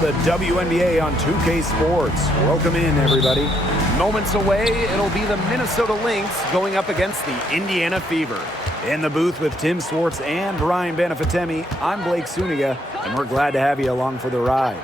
the WNBA on 2K Sports. Welcome in, everybody. Moments away, it'll be the Minnesota Lynx going up against the Indiana Fever. In the booth with Tim Swartz and Brian Benefatemi, I'm Blake Suniga, and we're glad to have you along for the ride.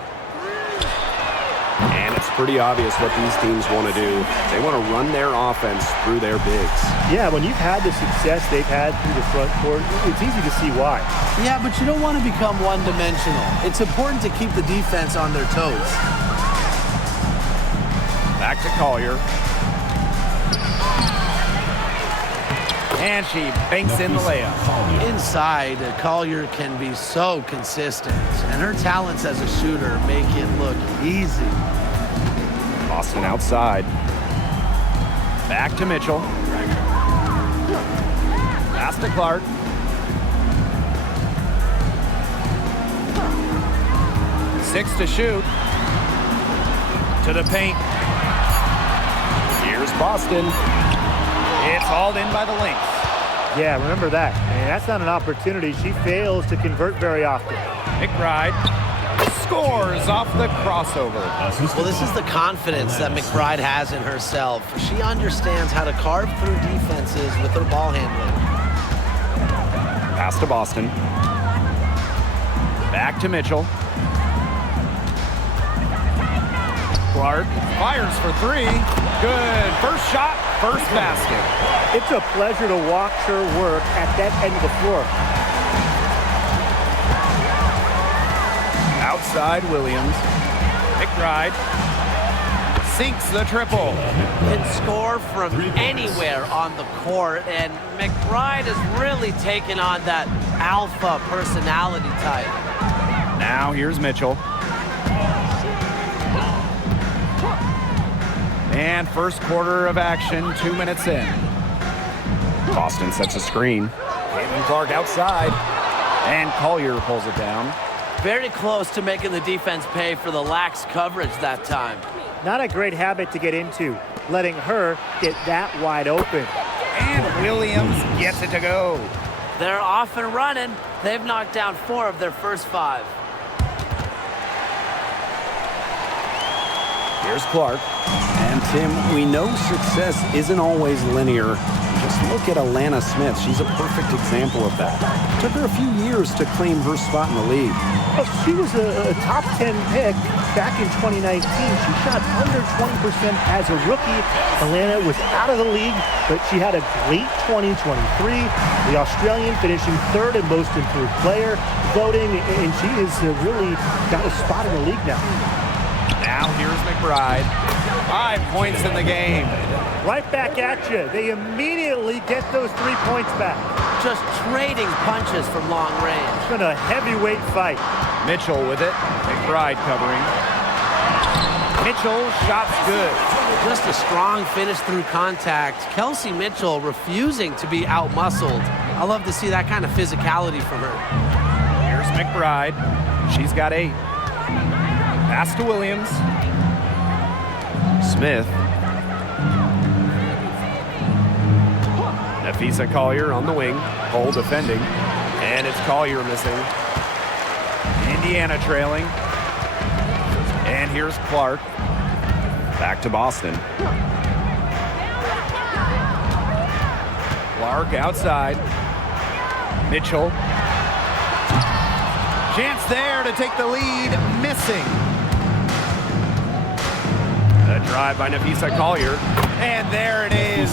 And it's pretty obvious what these teams want to do. They want to run their offense through their bigs. Yeah, when you've had the success they've had through the front court, it's easy to see why. Yeah, but you don't want to become one-dimensional. It's important to keep the defense on their toes. Back to Collier. And she banks in the layup. Inside, Collier can be so consistent, and her talents as a shooter make it look easy. Boston outside. Back to Mitchell. Pass to Clark. Six to shoot. To the paint. Here's Boston. It's hauled in by the Lynx. Yeah, remember that. And that's not an opportunity she fails to convert very often. McBride scores off the crossover. Well, this is the confidence that McBride has in herself. She understands how to carve through defenses with her ball handling. Pass to Boston. Back to Mitchell. Clark fires for three. Good. First shot, first basket. It's a pleasure to watch her work at that end of the floor. Outside Williams. McBride sinks the triple. Can score from anywhere on the court, and McBride has really taken on that alpha personality type. Now here's Mitchell. And first quarter of action, 2 minutes in. Boston sets a screen. Caitlin Clark outside. And Collier pulls it down. Very close to making the defense pay for the lax coverage that time. Not a great habit to get into, letting her get that wide open. And Williams gets it to go. They're off and running. They've knocked down 4 of their first 5. Here's Clark. And Tim, we know success isn't always linear. Just look at Naismith. She's a perfect example of that. It took her a few years to claim her spot in the league. Well, she was a top 10 pick back in 2019. She shot under 20% as a rookie. Atlanta was out of the league, but she had a great 2023. The Australian finishing 3rd in most improved player voting, and she has really got a spot in the league now. Now here's McBride. 5 points in the game. Right back at you. They immediately get those 3 points back. Just trading punches from long range. It's been a heavyweight fight. Mitchell with it. McBride covering. Mitchell, shots good. Just a strong finish through contact. Kelsey Mitchell refusing to be out-muscled. I love to see that kind of physicality from her. Here's McBride. She's got 8. Pass to Williams. Smith. Nafisa Collier on the wing. Hole defending. And it's Collier missing. Indiana trailing. And here's Clark. Back to Boston. Clark outside. Mitchell. Chance there to take the lead. Missing. A drive by Nafisa Collier. And there it is.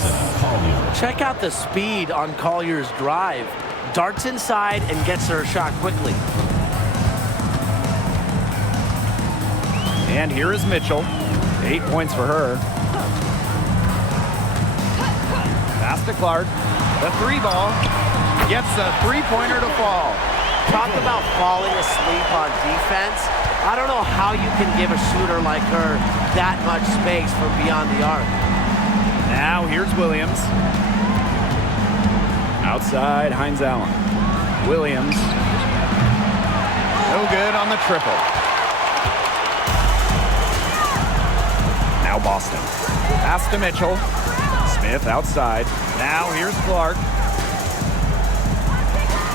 Check out the speed on Collier's drive. Darts inside and gets her a shot quickly. And here is Mitchell. 8 points for her. Pass to Clark. The 3 ball. Gets a 3-pointer to fall. Talk about falling asleep on defense. I don't know how you can give a shooter like her that much space from beyond the arc. Now here's Williams. Outside, Hines Allen. Williams. No good on the triple. Now Boston. Pass to Mitchell. Smith outside. Now here's Clark.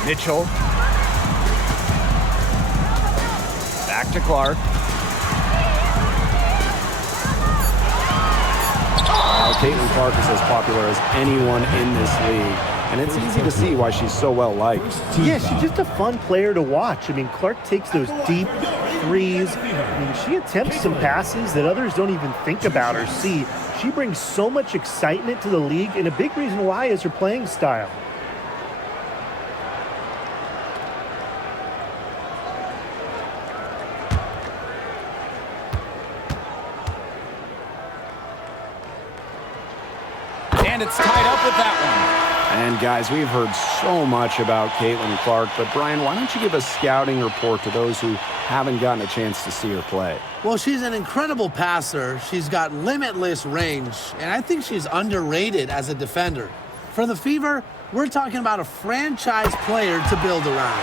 Mitchell. Back to Clark. Caitlin Clark is as popular as anyone in this league, and it's easy to see why she's so well liked. Yeah, she's just a fun player to watch. I mean, Clark takes those deep threes. I mean, she attempts some passes that others don't even think about or see. She brings so much excitement to the league, and a big reason why is her playing style. And it's tied up with that one. And guys, we've heard so much about Caitlin Clark, but Brian, why don't you give a scouting report to those who haven't gotten a chance to see her play? Well, she's an incredible passer. She's got limitless range, and I think she's underrated as a defender. For the Fever, we're talking about a franchise player to build around.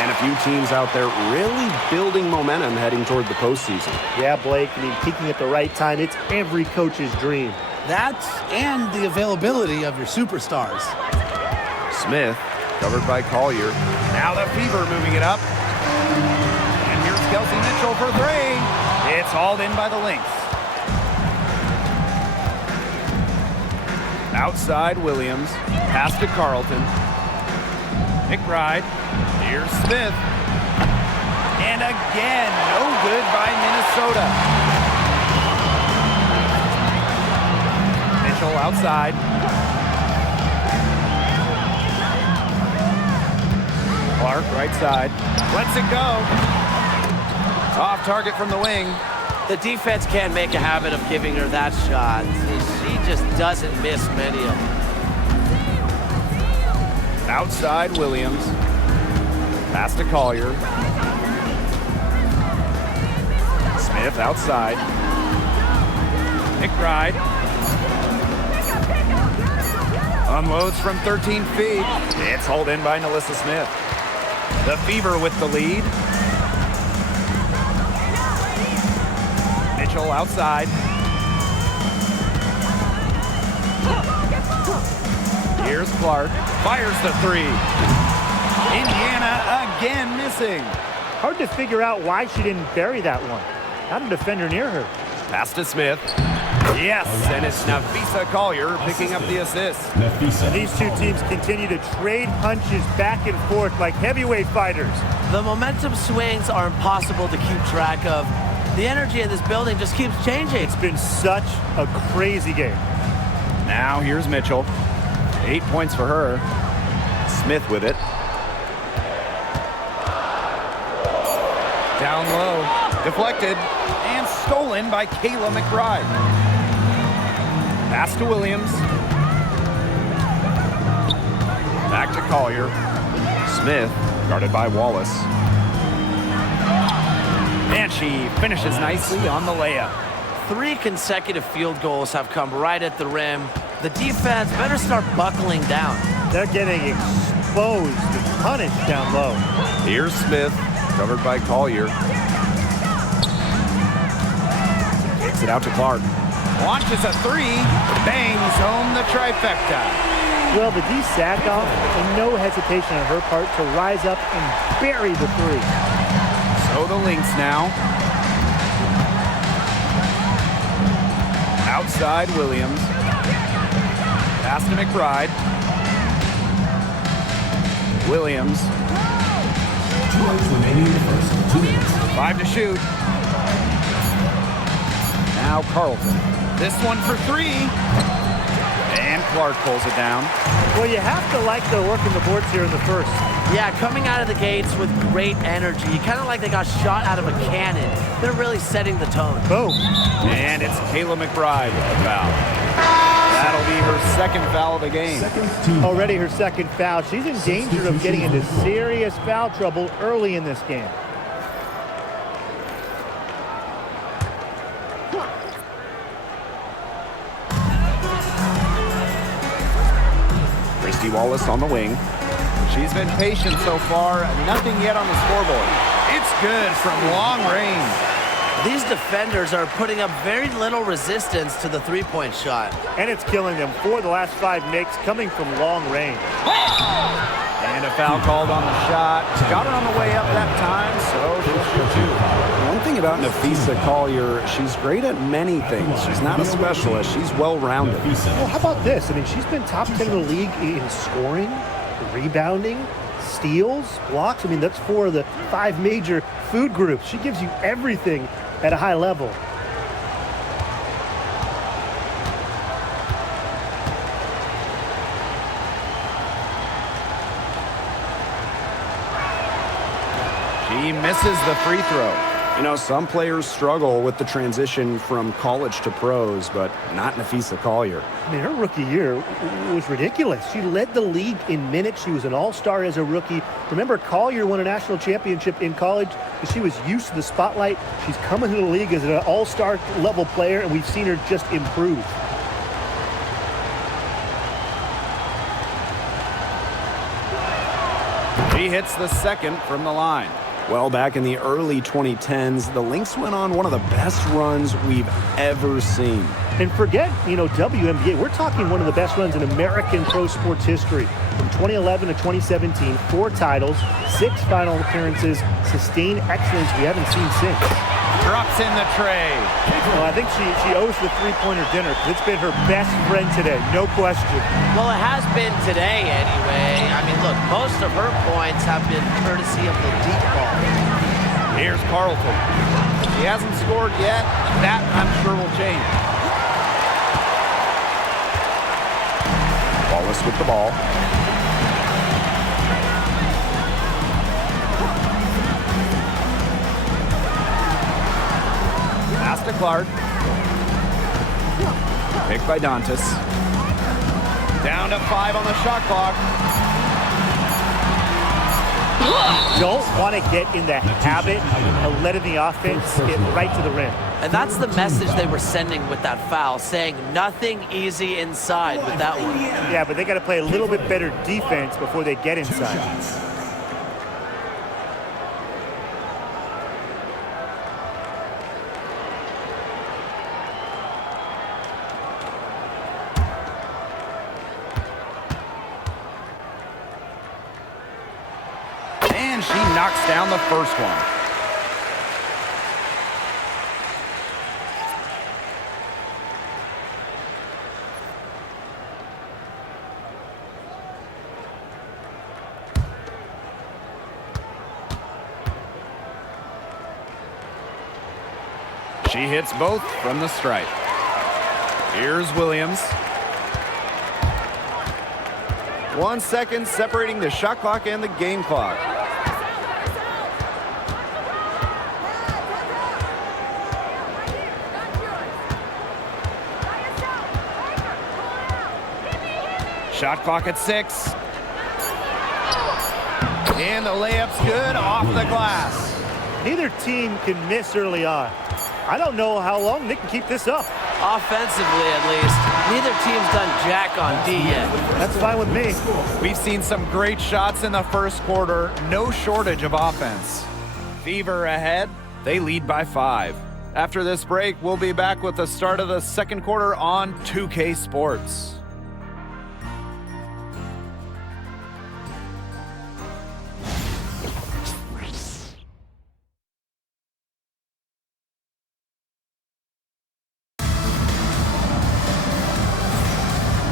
And a few teams out there really building momentum heading toward the postseason. Yeah, Blake, I mean, peaking at the right time, it's every coach's dream. That and the availability of your superstars. Smith, covered by Collier. Now the Fever moving it up. And here's Kelsey Mitchell for three. It's hauled in by the Lynx. Outside Williams. Pass to Carlton. McBride. Here's Smith. And again, no good by Minnesota. Mitchell outside. Clark right side. Lets it go. Off target from the wing. The defense can't make a habit of giving her that shot. She just doesn't miss many of them. Outside Williams. Pass to Collier. Smith outside. McBride. Unloads from 13 feet. It's hauled in by Naismith Smith. The Fever with the lead. Mitchell outside. Here's Clark. Fires the three. Indiana again missing. Hard to figure out why she didn't bury that one. Not a defender near her. Pass to Smith. Yes, and it's Nafisa Collier picking up the assist. And these two teams continue to trade punches back and forth like heavyweight fighters. The momentum swings are impossible to keep track of. The energy in this building just keeps changing. It's been such a crazy game. Now here's Mitchell. 8 points for her. Smith with it. Down low. Deflected. And stolen by Kayla McBride. Pass to Williams. Back to Collier. Smith, guarded by Wallace. And she finishes nicely on the layup. 3 consecutive field goals have come right at the rim. The defense better start buckling down. They're getting exposed and punished down low. Here's Smith, covered by Collier. Kicks it out to Clark. Launches a three, bangs home the trifecta. Well, the D sack off, and no hesitation on her part to rise up and bury the three. So the Lynx now. Outside Williams. Pass to McBride. Williams. 2 minutes remaining in the first. 2 minutes. 5 to shoot. Now Carlton. This one for three. And Clark pulls it down. Well, you have to like the work in the boards here in the first. Yeah, coming out of the gates with great energy. Kind of like they got shot out of a cannon. They're really setting the tone. Boom. And it's Kayla McBride with the foul. That'll be her second foul of the game. Already her second foul. She's in danger of getting into serious foul trouble early in this game. Christy Wallace on the wing. She's been patient so far. Nothing yet on the scoreboard. It's good from long range. These defenders are putting up very little resistance to the three-point shot. And it's killing them. 4 of the last 5 makes coming from long range. And a foul called on the shot. Got her on the way up that time, so she'll shoot 2. One thing thing about Nafisa Collier, she's great at many things. She's not a specialist. She's well-rounded. Well, how about this? I mean, she's been top 10 in the league in scoring, rebounding, steals, blocks. I mean, that's 4 of the 5 major food groups. She gives you everything at a high level. He misses the free throw. You know, some players struggle with the transition from college to pros, but not Nafisa Collier. I mean, her rookie year was ridiculous. She led the league in minutes. She was an all-star as a rookie. Remember, Collier won a national championship in college because she was used to the spotlight. She's coming to the league as an all-star level player, and we've seen her just improve. She hits the second from the line. Well, back in the early 2010s, the Lynx went on one of the best runs we've ever seen. And forget, WNBA. We're talking one of the best runs in American pro sports history. From 2011 to 2017, 4 titles, 6 final appearances, sustained excellence we haven't seen since. Drops in the tray. Well, I think she owes the three-pointer dinner because it's been her best friend today, no question. Well, it has been today anyway. I mean, look, most of her points have been courtesy of the deep ball. Here's Carlton. He hasn't scored yet. That, I'm sure, will change. Wallace with the ball. Pass to Clark. Picked by Dantas. Down to 5 on the shot clock. Don't want to get in the habit of letting the offense get right to the rim. And that's the message they were sending with that foul, saying nothing easy inside with that one. Yeah, but they got to play a little bit better defense before they get inside. And she knocks down the first one. She hits both from the stripe. Here's Williams. 1 second separating the shot clock and the game clock. Shot clock at 6. And the layup's good off the glass. Neither team can miss early on. I don't know how long they can keep this up. Offensively, at least, neither team's done jack on D yet. That's fine with me. We've seen some great shots in the first quarter. No shortage of offense. Fever ahead. They lead by 5. After this break, we'll be back with the start of the second quarter on 2K Sports.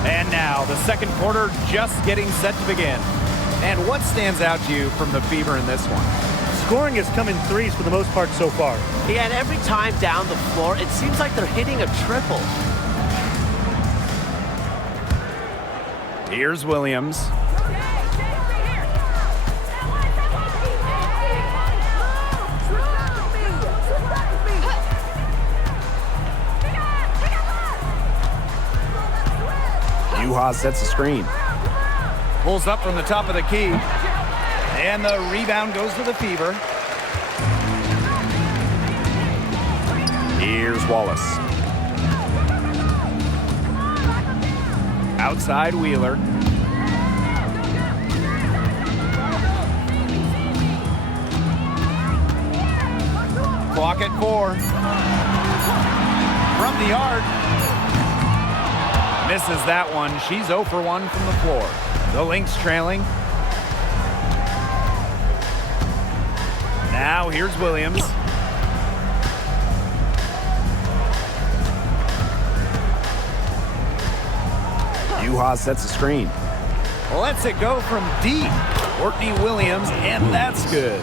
And now, the second quarter just getting set to begin. And what stands out to you from the Fever in this one? Scoring has come in threes for the most part so far. Yeah, and every time down the floor, it seems like they're hitting a triple. Here's Williams. Yuha sets the screen. Pulls up from the top of the key. And the rebound goes to the Fever. Here's Wallace. Outside Wheeler. Clock at 4. From the arc. Misses that one. She's 0 for 1 from the floor. The Lynx trailing. Now here's Williams. Juha sets a screen. Lets it go from deep. Courtney Williams, and that's good.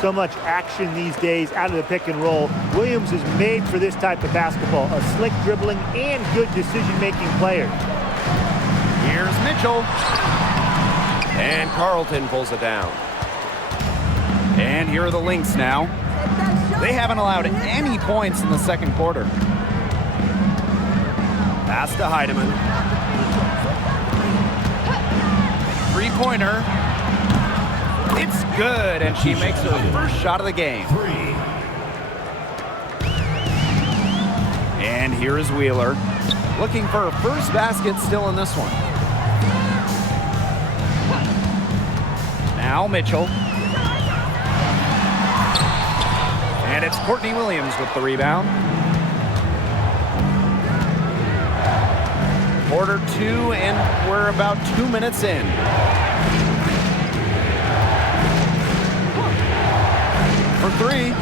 So much action these days out of the pick and roll. Williams is made for this type of basketball. A slick dribbling and good decision-making player. Here's Mitchell. And Carlton pulls it down. And here are the Lynx now. They haven't allowed any points in the second quarter. Pass to Heidemann. Three-pointer. It's good, and she makes her first shot of the game. And here is Wheeler. Looking for her first basket still in this one. Now Mitchell. And it's Courtney Williams with the rebound. Quarter 2, and we're about 2 minutes in. For 3.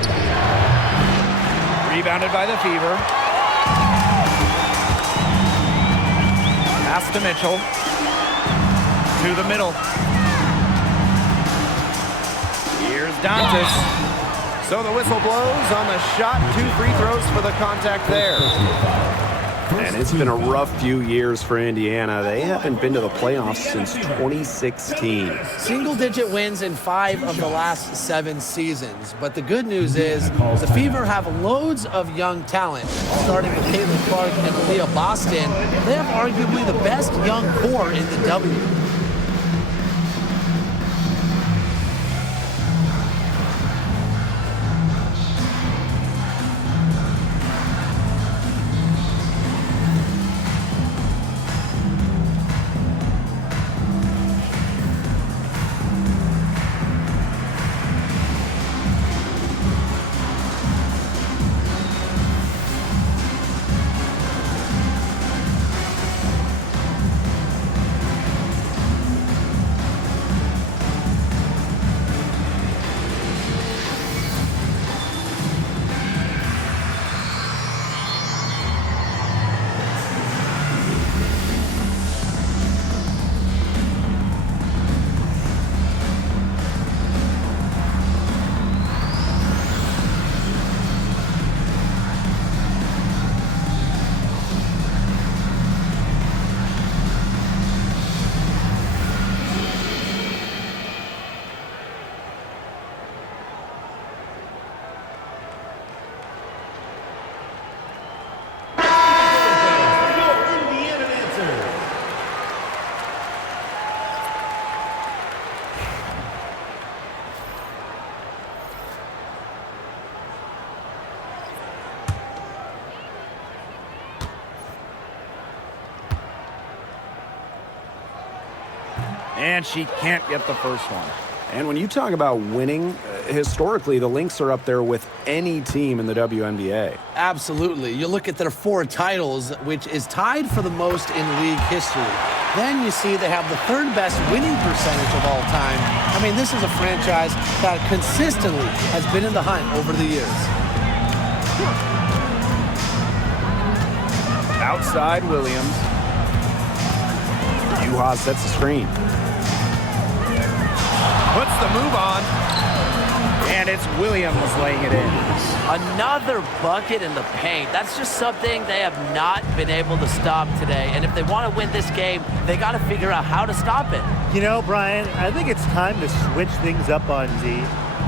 Rebounded by the Fever. Pass to Mitchell. To the middle. Here's Dantas. So the whistle blows on the shot. 2 free throws for the contact there. And it's been a rough few years for Indiana. They haven't been to the playoffs since 2016. Single-digit wins in 5 of the last 7 seasons. But the good news is the Fever have loads of young talent. Starting with Caitlin Clark and Aaliyah Boston, they have arguably the best young core in the W. And she can't get the first one. And when you talk about winning, historically, the Lynx are up there with any team in the WNBA. Absolutely. You look at their 4 titles, which is tied for the most in league history. Then you see they have the 3rd best winning percentage of all time. I mean, this is a franchise that consistently has been in the hunt over the years. Outside Williams. Juha sets the screen. Puts the move on. And it's Williams laying it in. Another bucket in the paint. That's just something they have not been able to stop today. And if they want to win this game, they got to figure out how to stop it. You know, Brian, I think it's time to switch things up on D.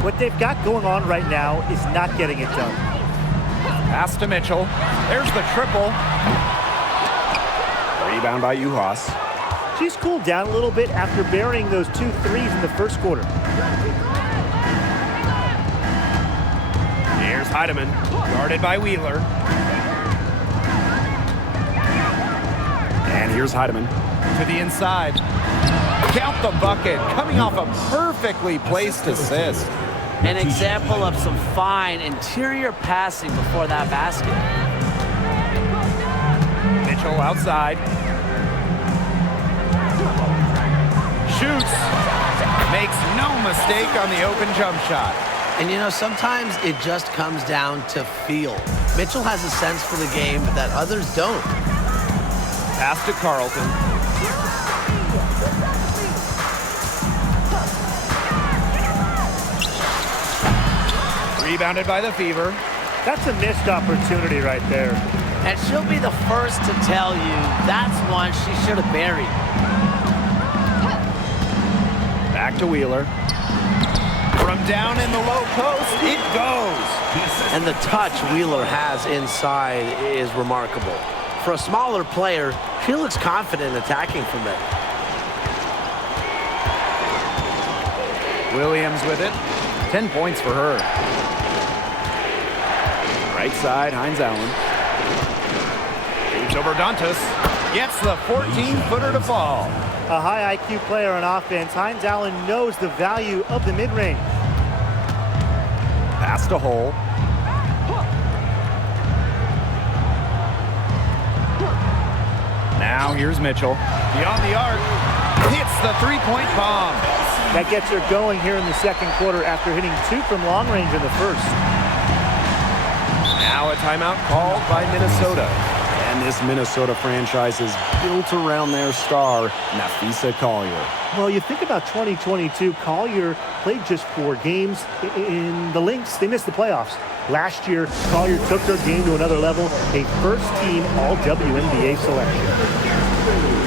What they've got going on right now is not getting it done. Pass to Mitchell. There's the triple. Rebound by Juhas. She's cooled down a little bit after burying those 2 threes in the first quarter. Here's Heidemann, guarded by Wheeler. And here's Heidemann to the inside. Count the bucket, coming off a perfectly placed assist. An example of some fine interior passing before that basket. Mitchell outside. Shoots. Makes no mistake on the open jump shot. And you know, sometimes it just comes down to feel. Mitchell has a sense for the game that others don't. Pass to Carlton. Rebounded by the Fever. That's a missed opportunity right there. And she'll be the first to tell you that's one she should have buried. Back to Wheeler. From down in the low post, it goes. And the touch Wheeler has inside is remarkable. For a smaller player, she looks confident attacking from there. Williams with it. 10 points for her. Right side, Hines Allen. Shoots over Dantas. Gets the 14-footer to fall. A high IQ player on offense, Hines Allen knows the value of the mid-range. Pass to Hole. Now here's Mitchell. Beyond the arc. Hits the three-point bomb. That gets her going here in the second quarter after hitting 2 from long range in the first. Now a timeout called by Minnesota. And this Minnesota franchise is built around their star, Napheesa Collier. Well, you think about 2022, Collier played just 4 games. In the Lynx, they missed the playoffs. Last year, Collier took their game to another level, a first-team All-WNBA selection.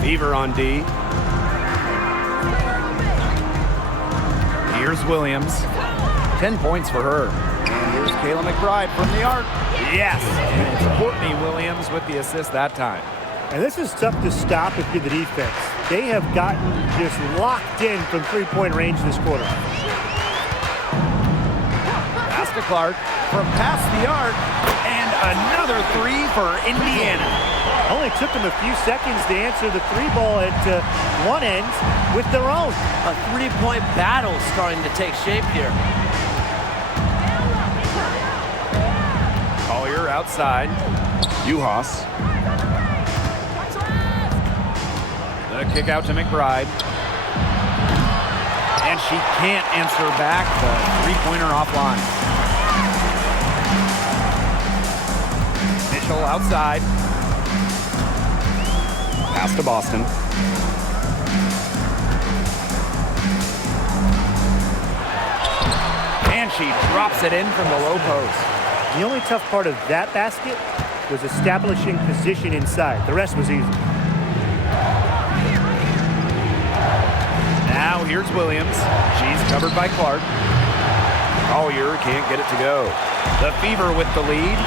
Fever on D. Here's Williams. 10 points for her. And here's Kayla McBride from the arc. Yes! And it's Courtney Williams with the assist that time. And this is tough to stop if you're the defense. They have gotten just locked in from three-point range this quarter. Pass to Clark from past the arc. And another 3 for Indiana. Only took them a few seconds to answer the 3-ball at one end with their own. A three-point battle starting to take shape here. Collier outside. Uhas. The kick out to McBride. And she can't answer back the three-pointer offline. Mitchell outside. Pass to Boston. And she drops it in from the low post. The only tough part of that basket was establishing position inside. The rest was easy. Now here's Williams. She's covered by Clark. Collier can't get it to go. The Fever with the lead.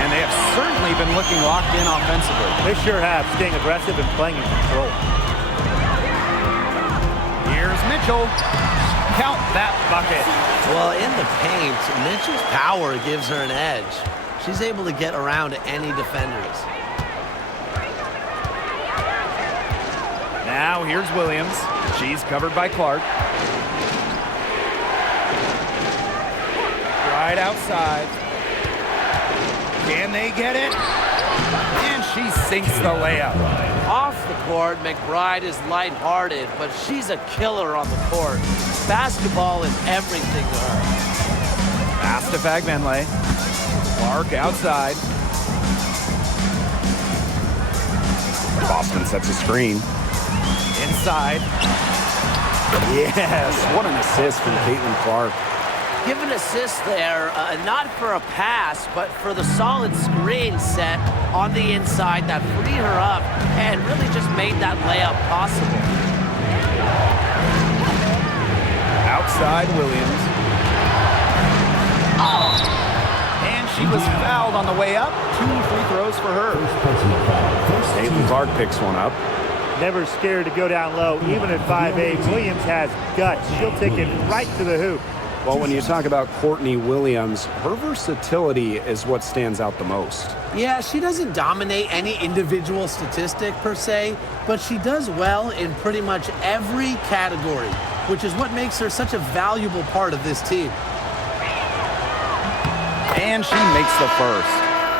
And they have certainly been looking locked in offensively. They sure have, staying aggressive and playing in control. Here's Mitchell. Count that bucket. Well, in the paint, Mitchell's power gives her an edge. She's able to get around any defenders. Now here's Williams. She's covered by Clark. Right outside. Can they get it? And she sinks the layup. Off the court, McBride is lighthearted, but she's a killer on the court. Basketball is everything to her. Pass to Fagbenle. Clark outside. Boston sets a screen. Inside. Yes, what an assist from Caitlin Clark. Give an assist there, not for a pass, but for the solid screen set on the inside that freed her up and really just made that layup possible. Outside Williams. And she was fouled on the way up. 2 free throws for her. Caitlin Clark picks one up. Never scared to go down low, even at 5'8". Williams has guts. She'll take it right to the hoop. Well, when you talk about Courtney Williams, her versatility is what stands out the most. Yeah, she doesn't dominate any individual statistic per se, but she does well in pretty much every category, which is what makes her such a valuable part of this team. And she makes the first.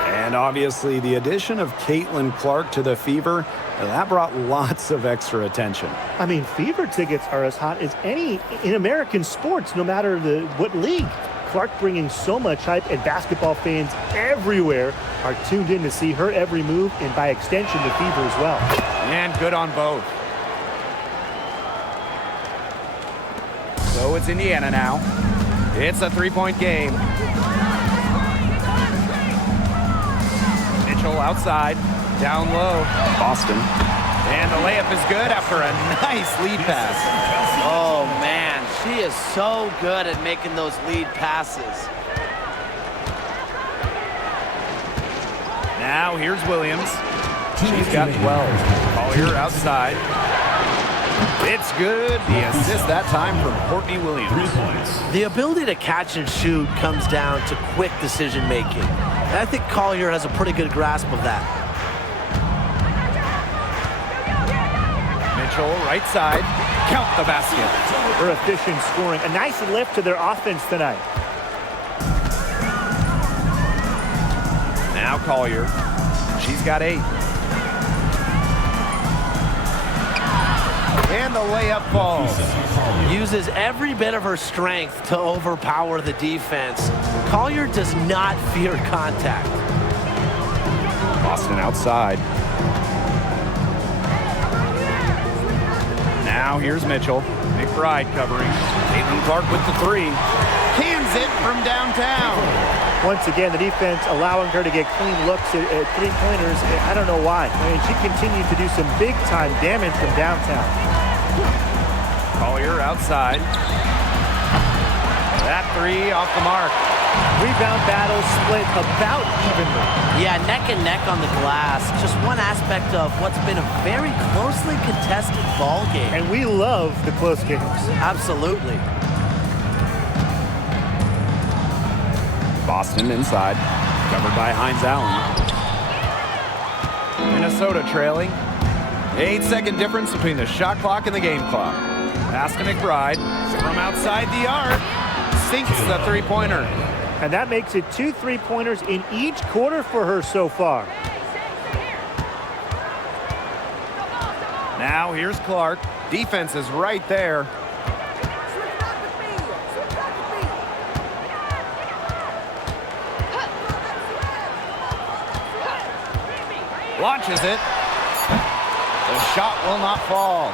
And obviously the addition of Caitlin Clark to the Fever, that brought lots of extra attention. I mean, Fever tickets are as hot as any in American sports, no matter what league. Clark bringing so much hype, and basketball fans everywhere are tuned in to see her every move, and by extension, the Fever as well. And good on both. So it's Indiana now. It's a three-point game. Mitchell outside, down low. Boston. And the layup is good after a nice lead pass. Oh, man, she is so good at making those lead passes. Now here's Williams. She's got 12. Collier outside. It's good. The assist that time from Courtney Williams. 3 points. The ability to catch and shoot comes down to quick decision making. And I think Collier has a pretty good grasp of that. Mitchell, right side. Count the basket. Her efficient scoring. A nice lift to their offense tonight. Now Collier. She's got 8. And the layup falls. Uses every bit of her strength to overpower the defense. Collier does not fear contact. Boston outside. Now here's Mitchell. McBride covering. Caitlin Clark with the 3. Cans it from downtown. Once again, the defense allowing her to get clean looks at three-pointers. I don't know why. I mean, she continued to do some big-time damage from downtown. Collier outside. That 3 off the mark. Rebound battle split about evenly. Yeah, neck and neck on the glass. Just one aspect of what's been a very closely contested ball game. And we love the close games. Absolutely. Boston inside. Covered by Hines Allen. Minnesota trailing. 8-second difference between the shot clock and the game clock. Pass to McBride. From outside the arc. Sinks the three-pointer. And that makes it 2 3-pointers in each quarter for her so far. Now here's Clark. Defense is right there. Launches it. The shot will not fall.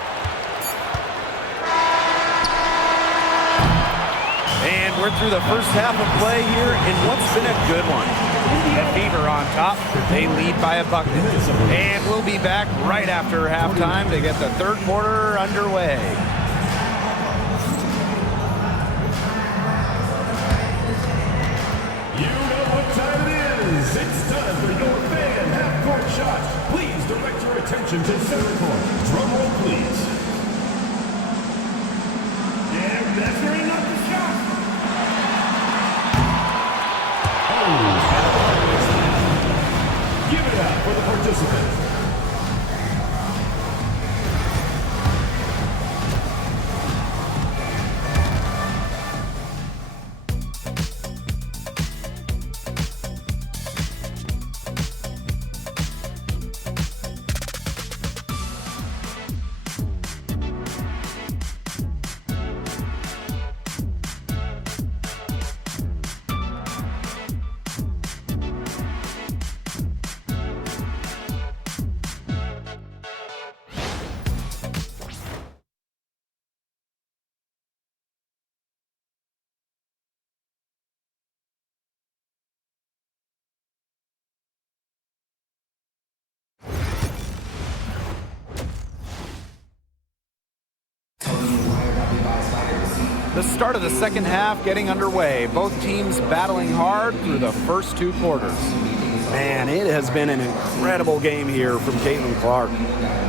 And we're through the first half of play here in what's been a good one. The Fever on top. They lead by a bucket. And we'll be back right after halftime to get the third quarter underway. You know what time it is. It's time for your fan half-court shot. Please direct your attention to center court. Drum roll, please. Yeah, measuring up the shot. Give it up for the participant. The start of the second half getting underway. Both teams battling hard through the first 2 quarters. Man, it has been an incredible game here from Caitlin Clark.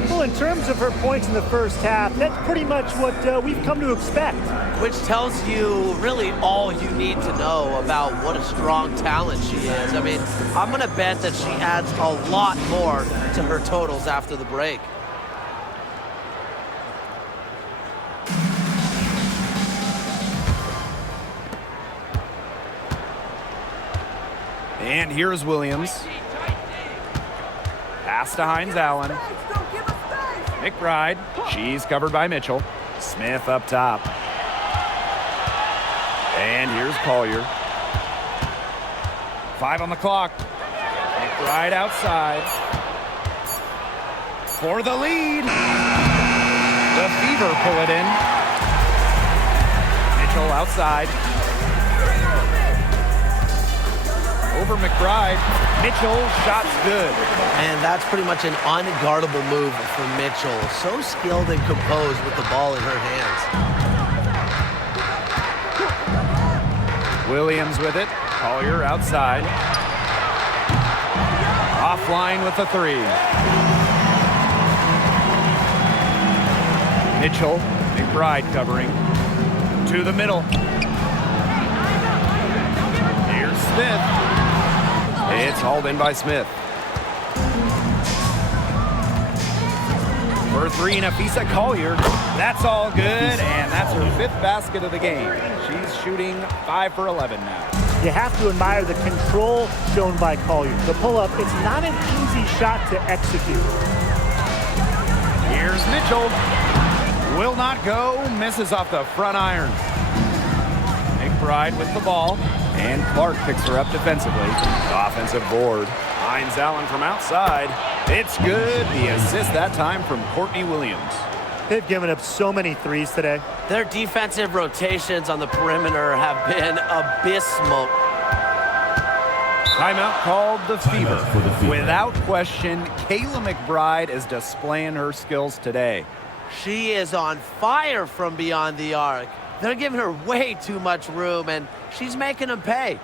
Well, in terms of her points in the first half, that's pretty much what we've come to expect. Which tells you really all you need to know about what a strong talent she is. I mean, I'm going to bet that she adds a lot more to her totals after the break. And here's Williams. Pass to Hines-Allen. McBride. She's covered by Mitchell. Smith up top. And here's Collier. 5 on the clock. McBride outside. For the lead. The Fever pull it in. Mitchell outside. Over McBride. Mitchell, shot's good. And that's pretty much an unguardable move for Mitchell. So skilled and composed with the ball in her hands. Williams with it. Collier outside. Offline with the 3. Mitchell, McBride covering. To the middle. Here's Smith. It's hauled in by Smith. For 3, Nafisa Collier. That's all good, and that's her 5th basket of the game. She's shooting 5 for 11 now. You have to admire the control shown by Collier. The pull-up, it's not an easy shot to execute. Here's Mitchell. Will not go, misses off the front iron. McBride with the ball. And Clark picks her up defensively. Offensive board. Hines-Allen from outside. It's good. The assist that time from Courtney Williams. They've given up so many threes today. Their defensive rotations on the perimeter have been abysmal. Timeout called the Fever. Without question, Kayla McBride is displaying her skills today. She is on fire from beyond the arc. They're giving her way too much room, and she's making them pay.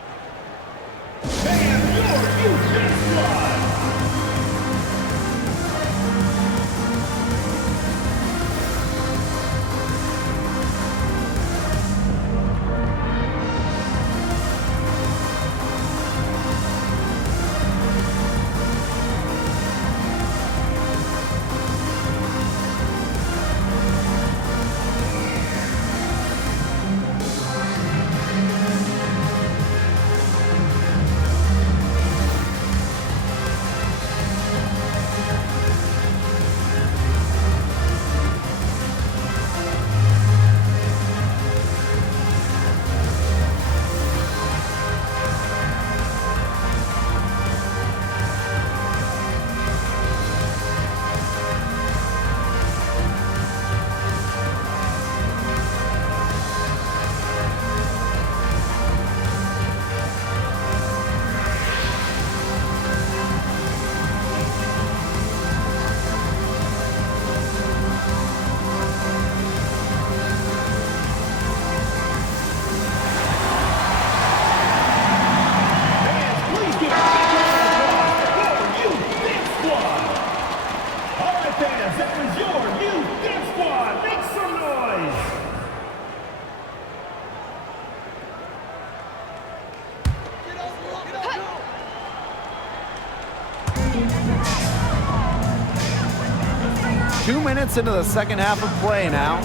Minutes into the second half of play now.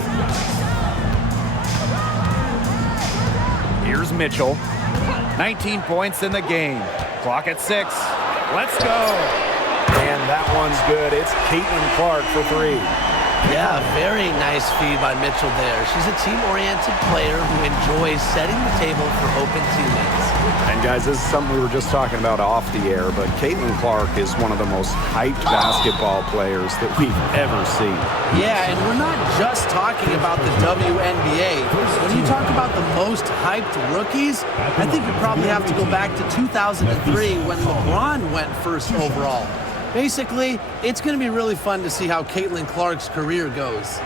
Here's Mitchell. 19 points in the game. Clock at 6. Let's go. And that one's good. It's Caitlin Clark for 3. Yeah, very nice feed by Mitchell there. She's a team-oriented player who enjoys setting the table for open teammates. And guys, this is something we were just talking about off the air, but Caitlin Clark is one of the most hyped basketball players that we've ever seen. Yeah, and we're not just talking about the WNBA. When you talk about the most hyped rookies, I think you probably have to go back to 2003 when LeBron went first overall. Basically, it's going to be really fun to see how Caitlin Clark's career goes.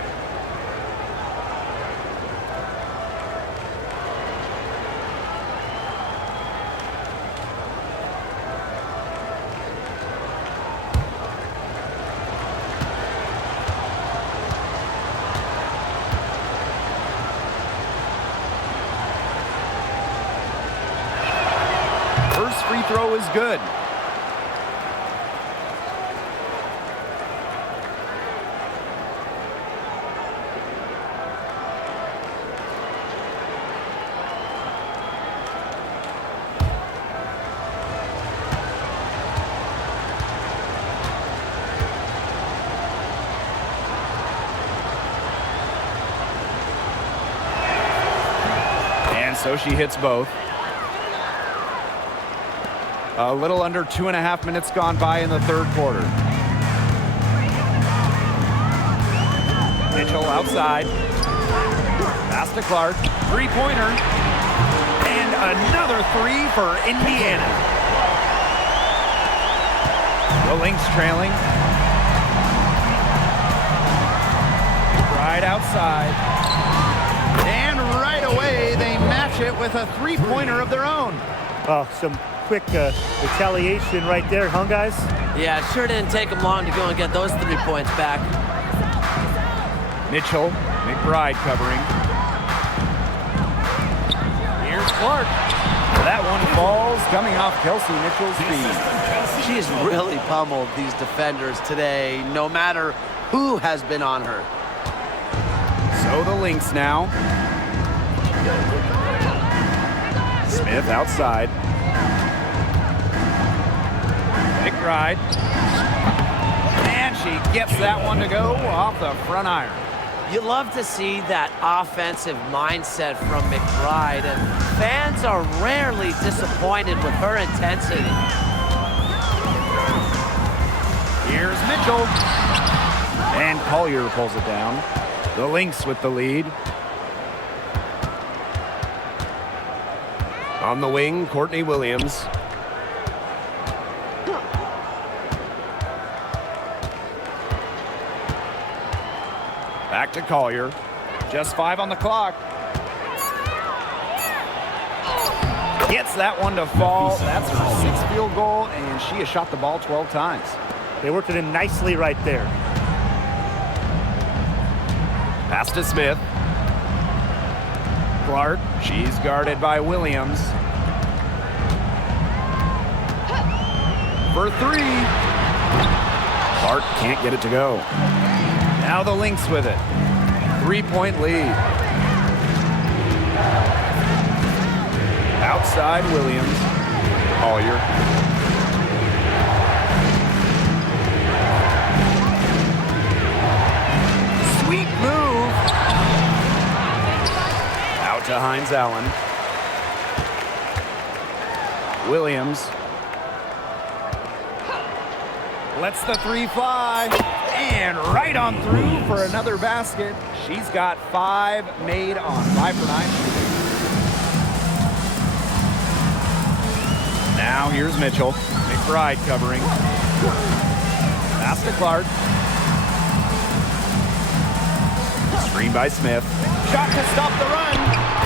free throw is good. So she hits both. A little under 2.5 minutes gone by in the third quarter. Mitchell outside. Pass to Clark. Three-pointer. And another three for Indiana. The Lynx trailing. Right outside. And right away, they match it with a three-pointer of their own. Oh, some quick retaliation right there, huh, guys? Yeah, it sure didn't take them long to go and get those 3 points back. Mitchell, McBride covering. Here's Clark. That one falls, coming off Kelsey Mitchell's feet. She's really pummeled these defenders today, no matter who has been on her. So the Lynx now. Smith outside. McBride. And she gets that one to go off the front iron. You love to see that offensive mindset from McBride, and fans are rarely disappointed with her intensity. Here's Mitchell. And Collier pulls it down. The Lynx with the lead. On the wing, Courtney Williams. Back to Collier. Just 5 on the clock. Gets that one to fall. That's her 6th field goal, and she has shot the ball 12 times. They worked it in nicely right there. Pass to Smith. Clark, she's guarded by Williams. For 3. Clark can't get it to go. Now the Lynx with it. 3-point lead. Outside Williams. Collier. Sweet move. Out to Hines Allen. Williams. Lets the 3 fly. And right on through for another basket. She's got 5 made on 5 for 9 shooting. Now here's Mitchell. McBride covering. Pass to Clark. Screen by Smith. Shot to stop the run.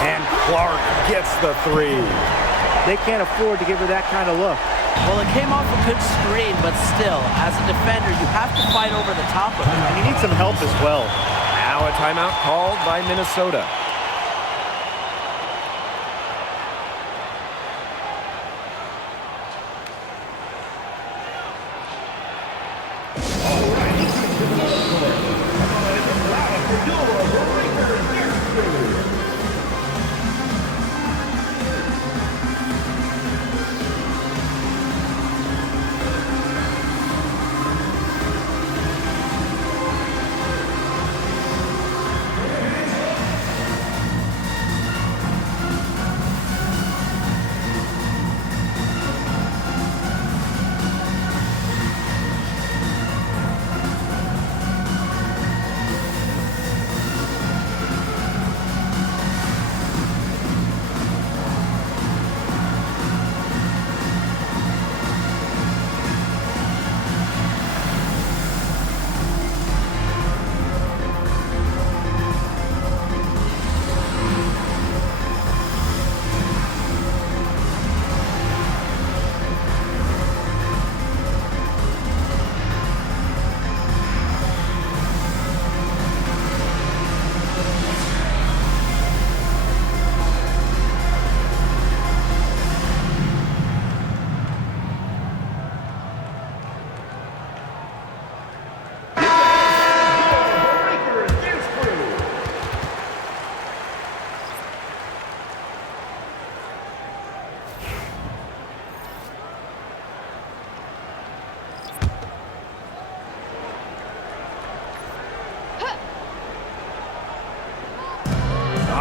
And Clark gets the 3. They can't afford to give her that kind of look. Well, it came off a good screen, but still, as a defender, you have to fight over the top of it. And you need some help as well. Now a timeout called by Minnesota.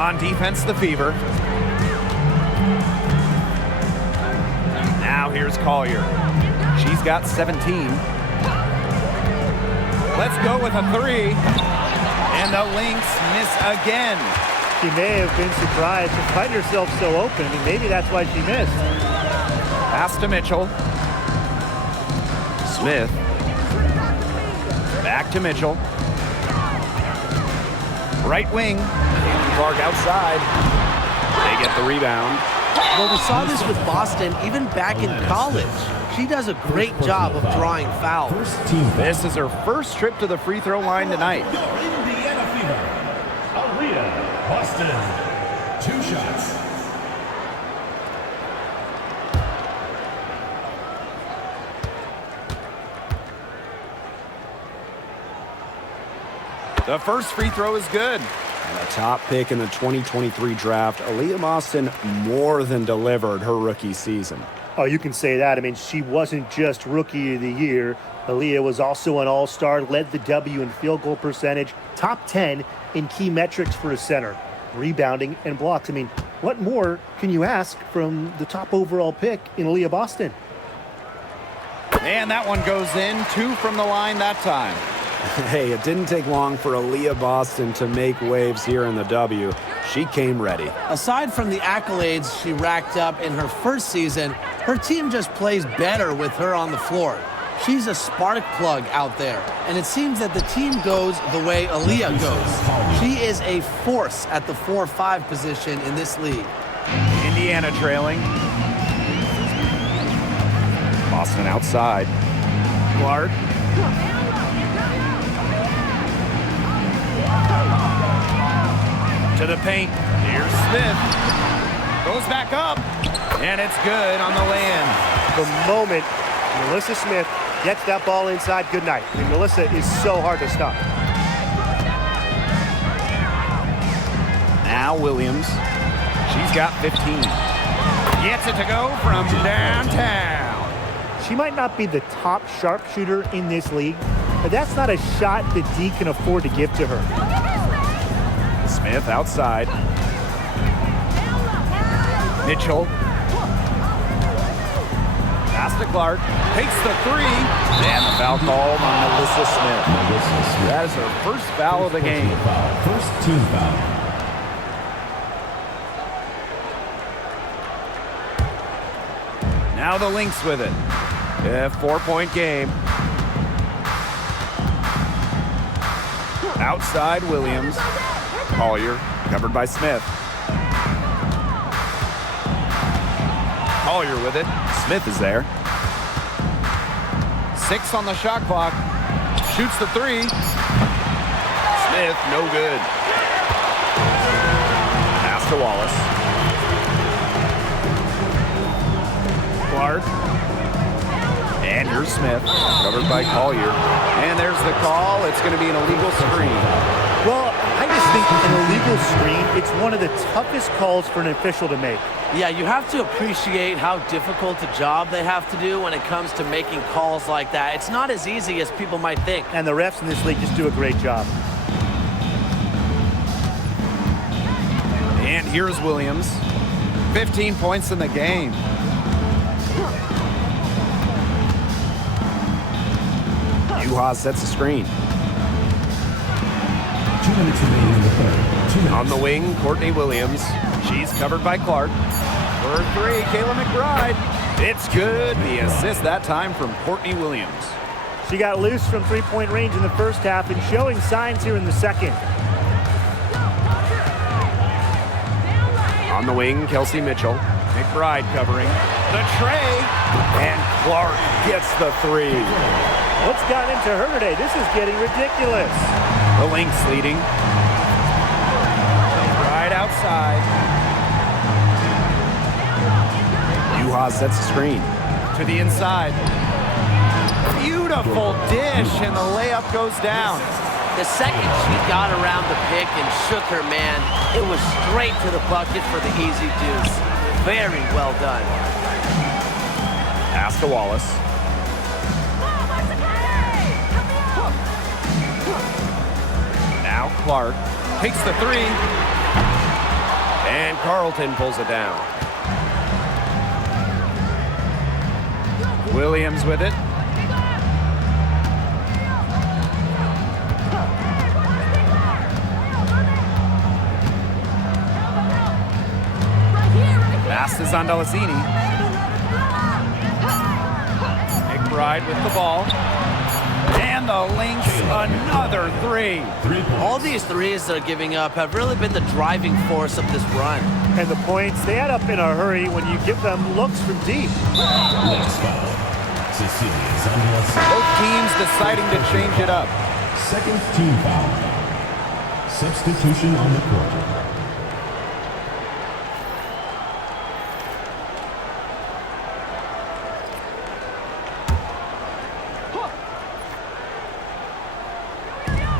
On defense, the Fever. Now here's Collier. She's got 17. Let's go with a 3. And the Lynx miss again. She may have been surprised to find herself so open, and maybe that's why she missed. Pass to Mitchell. Smith. Back to Mitchell. Right wing. Clark outside. They get the rebound. Well, we saw this with Boston even back in college. She does a great job of drawing fouls. This is her first trip to the free throw line tonight. Indiana Fever. Aaliyah, Boston. 2 shots. The first free throw is good. And the top pick in the 2023 draft, Aaliyah Boston more than delivered her rookie season. Oh, you can say that. I mean, she wasn't just Rookie of the Year. Aaliyah was also an All-Star, led the W in field goal percentage, top 10 in key metrics for a center, rebounding and blocks. I mean, what more can you ask from the top overall pick in Aaliyah Boston? And that one goes in. 2 from the line that time. Hey, it didn't take long for Aaliyah Boston to make waves here in the W. She came ready. Aside from the accolades she racked up in her first season, her team just plays better with her on the floor. She's a spark plug out there, and it seems that the team goes the way Aaliyah goes. She is a force at the 4-5 position in this league. Indiana trailing. Boston outside. Clark. To the paint. Here's Smith. Goes back up. And it's good on the lay-in. The moment Melissa Smith gets that ball inside, good night. I mean, Melissa is so hard to stop. Now Williams. She's got 15. Gets it to go from downtown. She might not be the top sharpshooter in this league, but that's not a shot that D can afford to give to her. Smith outside. Mitchell. Pass to Clark. Takes the 3. And the foul called on Melissa Smith. That is her first foul of the game. First team foul. Now the Lynx with it. A 4-point game. Outside Williams. Collier covered by Smith. Collier with it. Smith is there. 6 on the shot clock. Shoots the 3. Smith, no good. Pass to Wallace. Clark. And here's Smith, covered by Collier. And there's the call. It's going to be an illegal screen. Well, I just think an illegal screen, it's one of the toughest calls for an official to make. Yeah, you have to appreciate how difficult a job they have to do when it comes to making calls like that. It's not as easy as people might think. And the refs in this league just do a great job. And here's Williams. 15 points in the game. Juha sets the screen. 2 minutes remaining in the third. 2 minutes. On the wing, Courtney Williams. She's covered by Clark. For 3, Kayla McBride. It's good. The assist that time from Courtney Williams. She got loose from three-point range in the first half and showing signs here in the second. On the wing, Kelsey Mitchell. McBride covering. The tray. And Clark gets the 3. What's gotten into her today? This is getting ridiculous. The Lynx leading. Right outside. Juha sets the screen. To the inside. Beautiful dish, and the layup goes down. The second she got around the pick and shook her man, it was straight to the bucket for the easy deuce. Very well done. Pass to Wallace. Now Clark takes the 3. And Carlton pulls it down. Williams with it. Pass is on Delacini. McBride with the ball. And the Lynx, another three. All these threes they're giving up have really been the driving force of this run. And the points, they add up in a hurry when you give them looks from deep. Next foul. Cecilia's on the Both teams deciding to change it up. second team foul. Substitution on the court.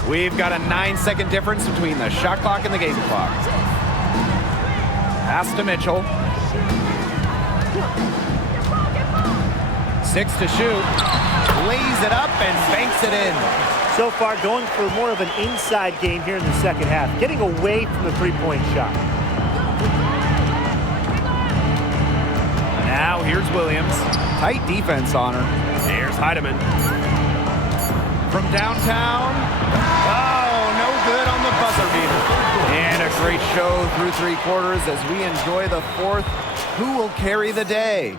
We've got a 9-second difference between the shot clock and the game clock. Pass to Mitchell. 6 to shoot. Lays it up and banks it in. So far, going for more of an inside game here in the second half, getting away from the three-point shot. Now here's Williams. Tight defense on her. Here's Heidemann. From downtown. Oh, no good on the buzzer beater. And a great show through three quarters as we enjoy the fourth. Who will carry the day?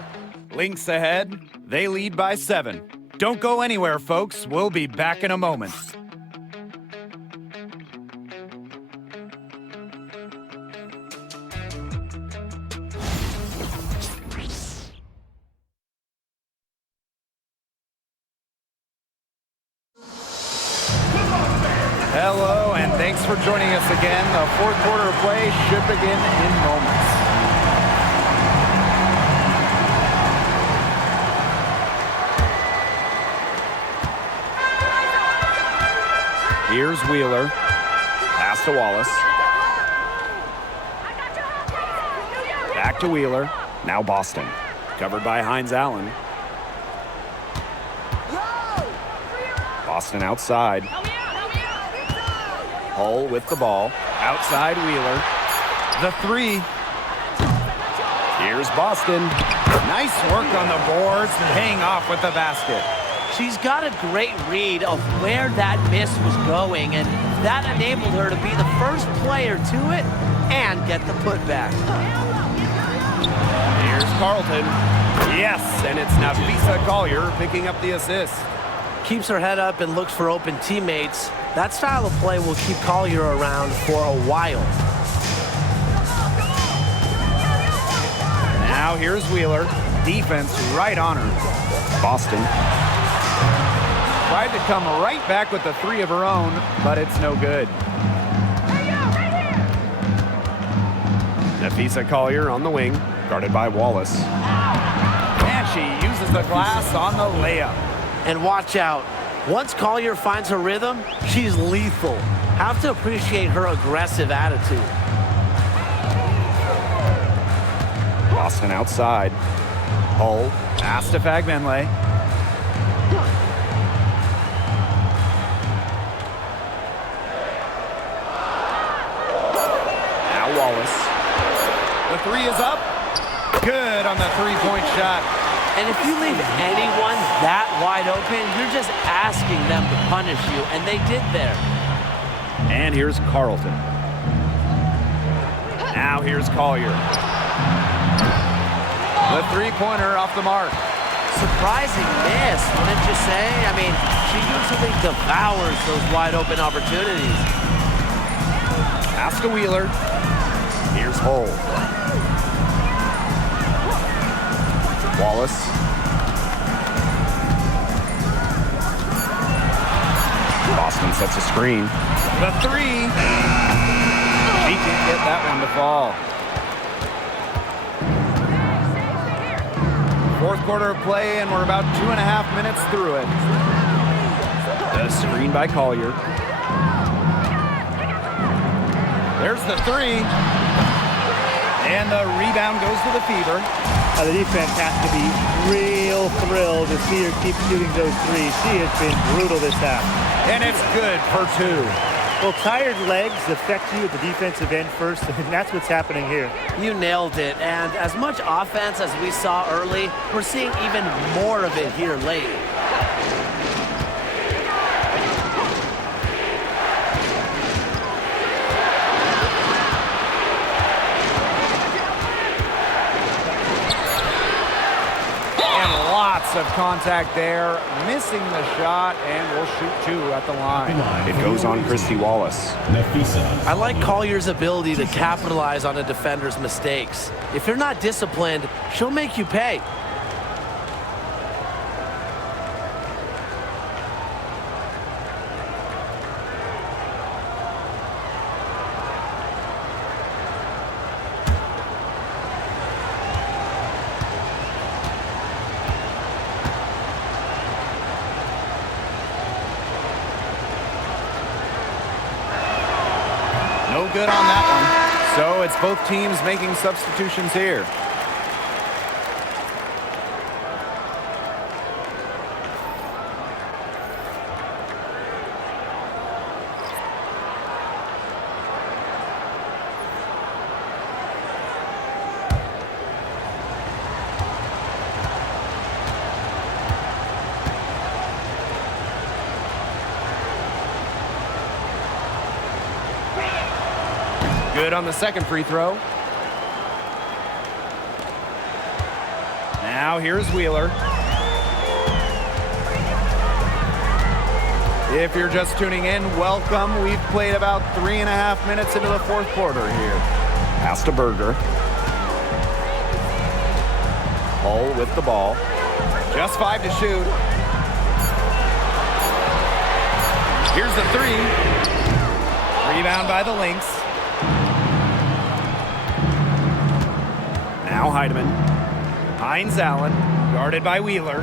Lynx ahead. They lead by 7. Don't go anywhere, folks. We'll be back in a moment. Hello, and thanks for joining us again. The fourth quarter of play should begin in moments. Here's Wheeler. Pass to Wallace. Back to Wheeler. Now Boston. Covered by Hines Allen. Boston outside. Hull with the ball. Outside Wheeler. The three. Here's Boston. Nice work on the boards, paying off with the basket. She's got a great read of where that miss was going, and that enabled her to be the first player to it and get the putback. Here's Carlton. Yes, and it's Nafisa Collier picking up the assist. Keeps her head up and looks for open teammates. That style of play will keep Collier around for a while. Now here's Wheeler. Defense right on her. Boston. Tried to come right back with the three of her own, but it's no good. Nafisa Collier on the wing, guarded by Wallace. And she uses the glass on the layup. And watch out. Once Collier finds her rhythm, she's lethal. Have to appreciate her aggressive attitude. Boston outside. Hull, pass to Fagbenle. Now Wallace. The three is up. Good on the three-point shot. And if you leave anyone that wide open, you're just asking them to punish you, and they did there. And here's Carlton. Now here's Collier. The three-pointer off the mark. Surprising miss, wouldn't you say? I mean, she usually devours those wide open opportunities. Pass to Wheeler. Here's Hull. Wallace. Boston sets a screen. The three. She can't get that one to fall. Fourth quarter of play, and we're about 2.5 minutes through it. The screen by Collier. There's the three. And the rebound goes to the Fever. The defense has to be real thrilled to see her keep shooting those threes. She has been brutal this half. And it's good for 2. Well, tired legs affect you at the defensive end first, and that's what's happening here. You nailed it. And as much offense as we saw early, we're seeing even more of it here late. Lots of contact there, missing the shot, and we'll shoot 2 at the line. It goes on Christy Wallace. I like Collier's ability to capitalize on a defender's mistakes. If you're not disciplined, she'll make you pay. No good on that one. So it's both teams making substitutions here. Good on the second free throw. Now here's Wheeler. If you're just tuning in, welcome. We've played about 3.5 minutes into the fourth quarter here. Pass to Berger. Hull with the ball. Just 5 to shoot. Here's the 3. Rebound by the Lynx. Now Heidemann. Hines Allen, guarded by Wheeler.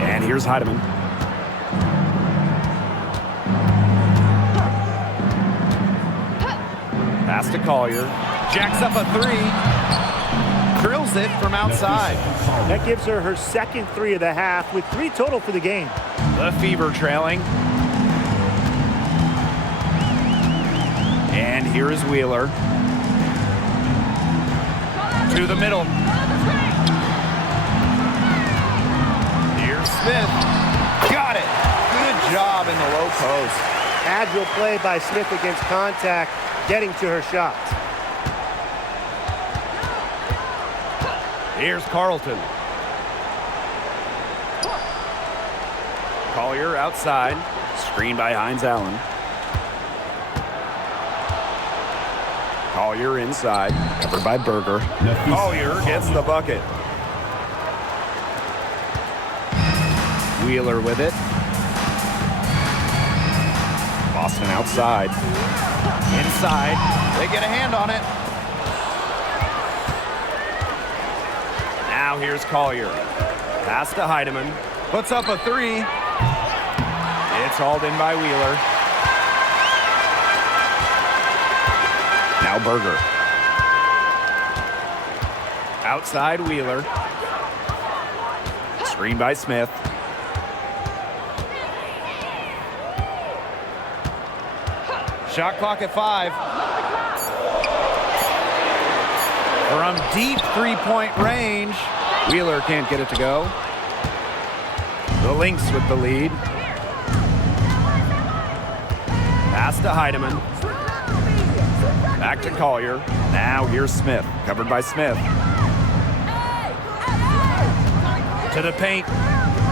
And here's Heidemann. Pass to Collier. Jacks up a 3. Drills it from outside. That gives her her second 3 of the half, with 3 total for the game. The Fever trailing. And here is Wheeler. To the middle. Here's Smith. Got it. Good job in the low post. Agile play by Smith against contact, getting to her shots. Here's Carlton. Collier outside. Screen by Hines Allen. Collier inside, covered by Berger. Collier gets the bucket. Wheeler with it. Boston outside. Inside. They get a hand on it. Now here's Collier. Pass to Heidemann. Puts up a 3. It's hauled in by Wheeler. Now Berger. Outside Wheeler. Screen by Smith. Shot clock at 5. From deep three-point range, Wheeler can't get it to go. The Lynx with the lead. Pass to Heidemann. Back to Collier. Now here's Smith, covered by Smith. To the paint.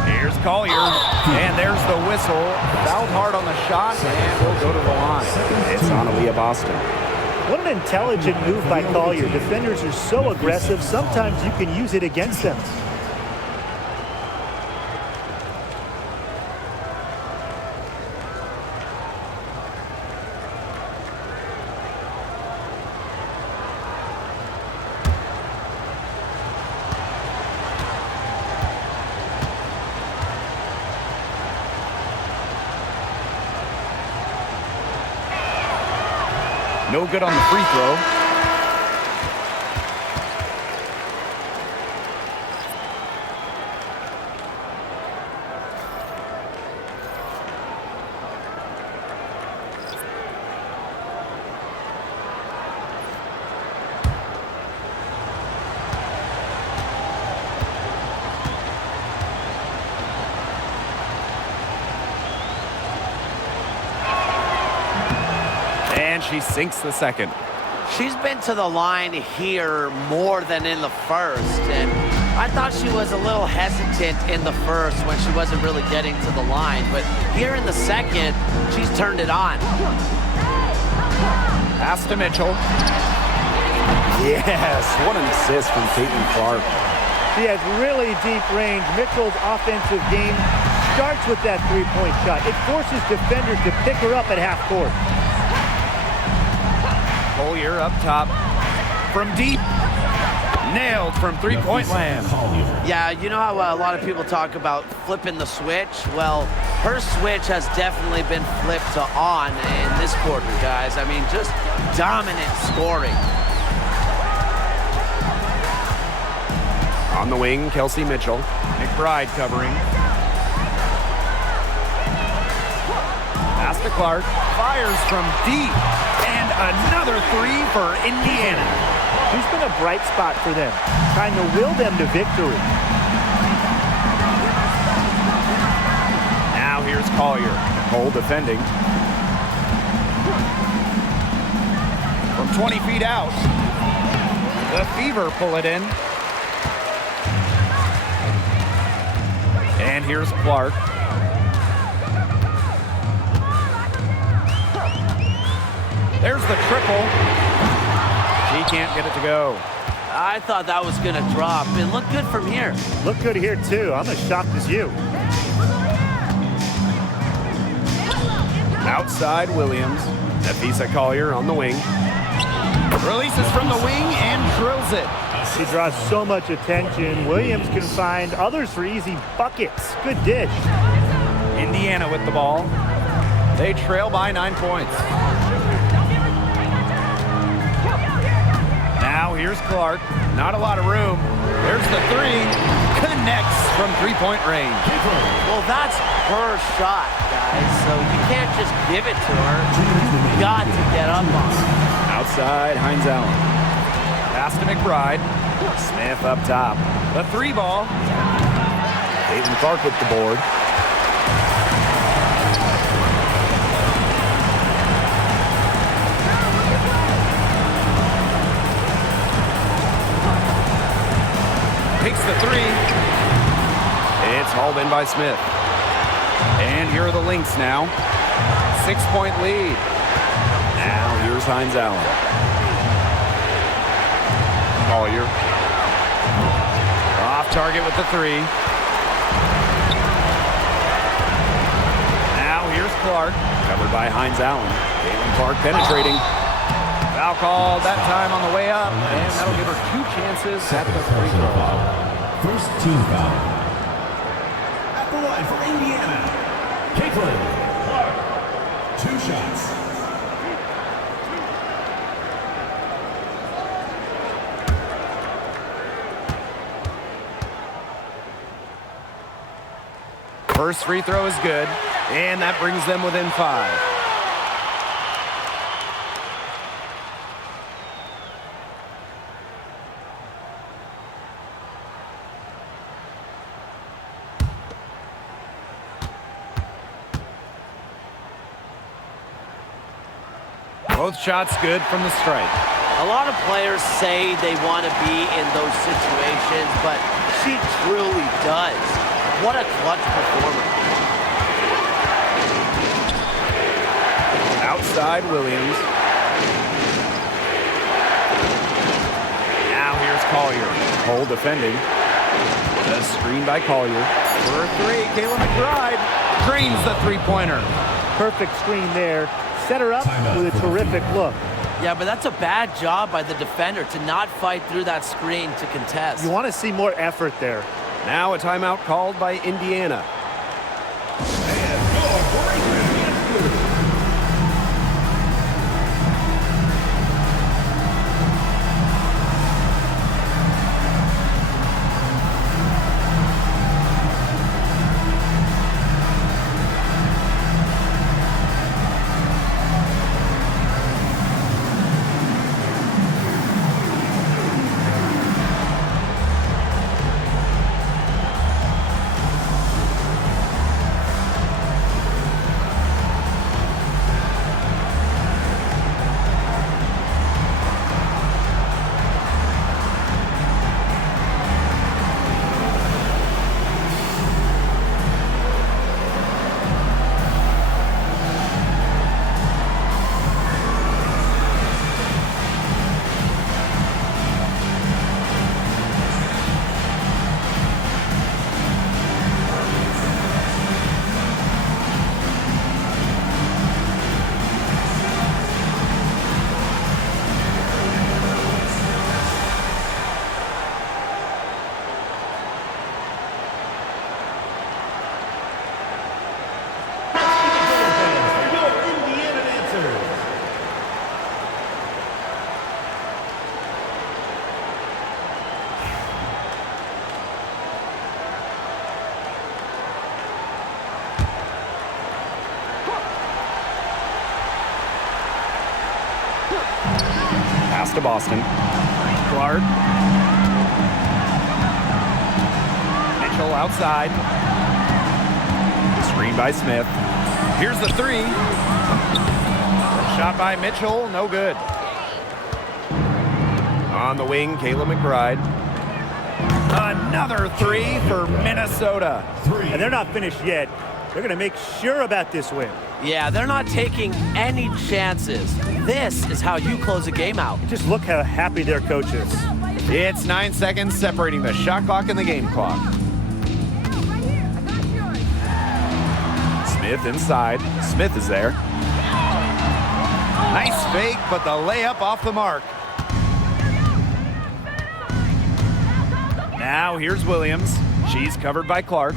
Here's Collier. And there's the whistle. Fouled hard on the shot, and we'll go to the line. It's on Aaliyah Boston. What an intelligent move by Collier. Defenders are so aggressive, sometimes you can use it against them. No good on the free throw. she sinks the second. She's been to the line here more than in the first, and I thought she was a little hesitant in the first when she wasn't really getting to the line, but here in the second, she's turned it on. Pass to Mitchell. Yes, what an assist from Caitlin Clark. She has really deep range. Mitchell's offensive game starts with that three-point shot. It forces defenders to pick her up at half court. Collier up top. From deep. Nailed from three-point land. Yeah, you know how a lot of people talk about flipping the switch? Well, her switch has definitely been flipped to on in this quarter, guys. I mean, just dominant scoring. On the wing, Kelsey Mitchell. McBride covering. Pass to Clark. Fires from deep. And another three for Indiana. She's been a bright spot for them, trying to will them to victory. Now here's Collier. Cole defending. From 20 feet out. The Fever pull it in. And here's Clark. There's the triple. She can't get it to go. I thought that was going to drop. It looked good from here. Look good here, too. I'm as shocked as you. Outside Williams. Nafisa Collier on the wing. Releases from the wing and drills it. She draws so much attention. Williams can find others for easy buckets. Good dish. Indiana with the ball. They trail by 9 points. Now here's Clark. Not a lot of room. There's the three. Connects from three-point range. Well, that's her shot, guys. So you can't just give it to her. You got to get up on it. Outside, Hines Allen. Pass to McBride. Smith up top. The three ball. Caitlin Clark with the board. Takes the three. It's hauled in by Smith. And here are the Lynx now. 6-point lead. Now here's Hines Allen. Collier. Off target with the three. Now here's Clark. Covered by Hines Allen. Caitlin Clark penetrating. Foul called that time on the way up. And that'll give her 2 chances at the free throw. First team foul. At the line for Indiana, Caitlin Clark. 2 shots. First free throw is good, and that brings them within 5. Both shots good from the stripe. A lot of players say they want to be in those situations, but she truly does. What a clutch performer. Outside Williams. Now here's Collier. Cole defending. The screen by Collier. For 3, Kayla McBride drains the three-pointer. Perfect screen there. Set her up with a terrific look. Yeah, but that's a bad job by the defender to not fight through that screen to contest. You want to see more effort there. Now a timeout called by Indiana. to Boston. Clark. Mitchell outside. Screen by Smith. Here's the three. Shot by Mitchell, no good. On the wing, Kayla McBride. Another three for Minnesota. And they're not finished yet. They're going to make sure about this win. Yeah, they're not taking any chances. This is how you close a game out. Just look how happy their coach is. It's 9 seconds separating the shot clock and the game clock. Smith inside. Smith is there. Nice fake, but the layup off the mark. Now here's Williams. She's covered by Clark.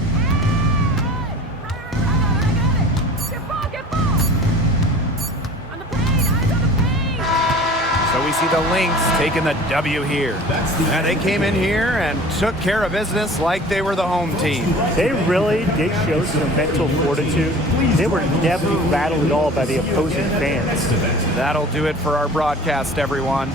So we see the Lynx taking the W here. And they came in here and took care of business like they were the home team. They really did show some mental fortitude. They were never rattled at all by the opposing fans. That'll do it for our broadcast, everyone.